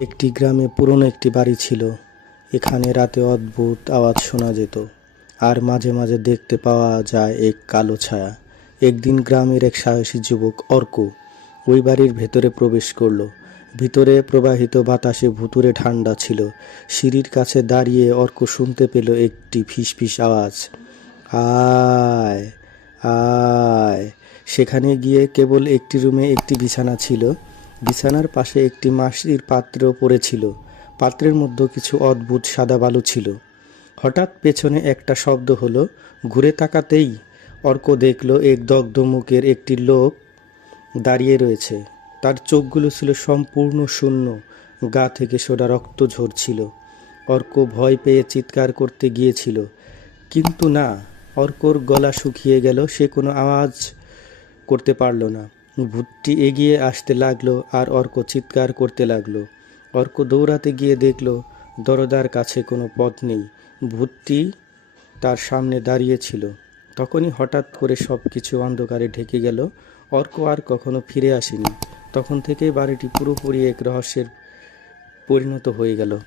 একটি গ্রামে পুরনো একটি বাড়ি ছিল। এখানে রাতে অদ্ভুত আওয়াজ শোনা যেত, আর মাঝে মাঝে দেখতে পাওয়া যায় এক কালো ছায়া। একদিন গ্রামের এক সাহসী যুবক অর্ক ওই বাড়ির ভেতরে প্রবেশ করলো। ভিতরে প্রবাহিত বাতাসে ভুতুড়ে ঠান্ডা ছিল। সিঁড়ির কাছে দাঁড়িয়ে অর্ক শুনতে পেল একটি ফিসফিস আওয়াজ, আয় আয়। সেখানে গিয়ে কেবল একটি রুমে একটি বিছানা ছিল। বিছানার পাশে একটি মাটির পাত্র পড়েছিল। পাত্রের মধ্যে কিছু অদ্ভুত সাদা বালু ছিল। হঠাৎ পেছনে একটা শব্দ হলো। ঘুরে তাকাতেই অর্ক দেখল এক দগ্ধ মুখের একটি লোক দাঁড়িয়ে রয়েছে। তার চোখগুলো ছিল সম্পূর্ণ শূন্য, গা থেকে সোডা রক্ত ঝরছিল। অর্ক ভয় পেয়ে চিৎকার করতে গিয়েছিল, কিন্তু না, অর্কর গলা শুকিয়ে গেল, সে কোনো আওয়াজ করতে পারল না। ভূতটি এগিয়ে আসতে লাগলো আর অর্ক চিৎকার করতে লাগলো। অর্ক দৌড়াতে গিয়ে দেখল দরজার কাছে কোনো পথ নেই। ভূতটি তার সামনে দাঁড়িয়ে ছিল। তখনই হঠাৎ করে সব কিছু অন্ধকারে ঢেকে গেল। অর্ক আর কখনো ফিরে আসেনি। তখন থেকেই বাড়িটি পুরোপুরি এক রহস্যের পরিণত হয়ে গেল।